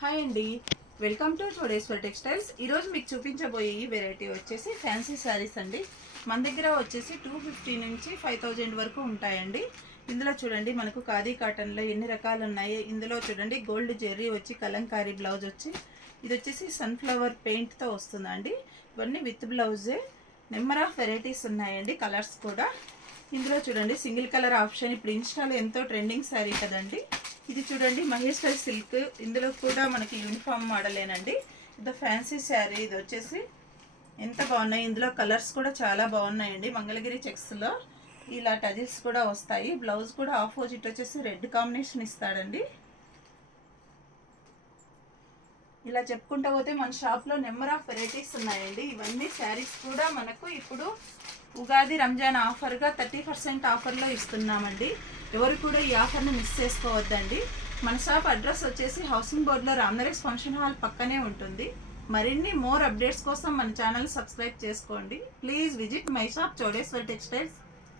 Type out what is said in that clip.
Hi అండి, welcome to చోడేశ్వర్ textiles. ఈరోజు మీకు చూపించబోయే ఈ వెరైటీ వచ్చేసి ఫ్యాన్సీ శారీస్ అండి. మన దగ్గర వచ్చేసి 250 నుంచి 5000 వరకు ఉంటాయండి. ఇందులో చూడండి మనకు ఖాదీ కాటన్లో ఎన్ని రకాలు ఉన్నాయి. ఇందులో చూడండి గోల్డ్ జెర్రీ వచ్చి కలంకారీ బ్లౌజ్ వచ్చి ఇది వచ్చేసి సన్ఫ్లవర్ పెయింట్తో వస్తుందండి. ఇవన్నీ విత్ బ్లౌజే. నెంబర్ ఆఫ్ వెరైటీస్ ఉన్నాయండి, కలర్స్ కూడా. ఇందులో చూడండి సింగిల్ కలర్ ఆప్షన్ ఇప్పుడు ఇన్స్టాలో ఎంతో ట్రెండింగ్ శారీ కదండి. ఇది చూడండి మహేశ్వరి సిల్క్. ఇందులో కూడా మనకి యూనిఫామ్ మోడలేనండి. ఇది ఫ్యాన్సీ శారీ. ఇది వచ్చేసి ఎంత బాగున్నాయి. ఇందులో కలర్స్ కూడా చాలా బాగున్నాయండి. మంగళగిరి చెక్స్లో ఇలా టజిల్స్ కూడా వస్తాయి. బ్లౌజ్ కూడా ఆపోజిట్ వచ్చేసి రెడ్ కాంబినేషన్ ఇస్తాడండి. ఇలా చెప్పుకుంటూ పోతే మన షాప్లో నెంబర్ ఆఫ్ వెరైటీస్ ఉన్నాయండి. ఇవన్నీ శారీస్ కూడా మనకు ఇప్పుడు ఉగాది రంజాన్ ఆఫర్గా 30% ఆఫర్లో ఇస్తున్నామండి. ఎవరు కూడా ఈ ఆఫర్ని మిస్ చేసుకోవద్దండి. మన షాప్ అడ్రస్ వచ్చేసి హౌసింగ్ బోర్డులో రామ్నరేష్ ఫంక్షన్ హాల్ పక్కనే ఉంటుంది. మరిన్ని మోర్ అప్డేట్స్ కోసం మన ఛానల్ సబ్స్క్రైబ్ చేసుకోండి. Please visit my shop Chodeshwar textiles.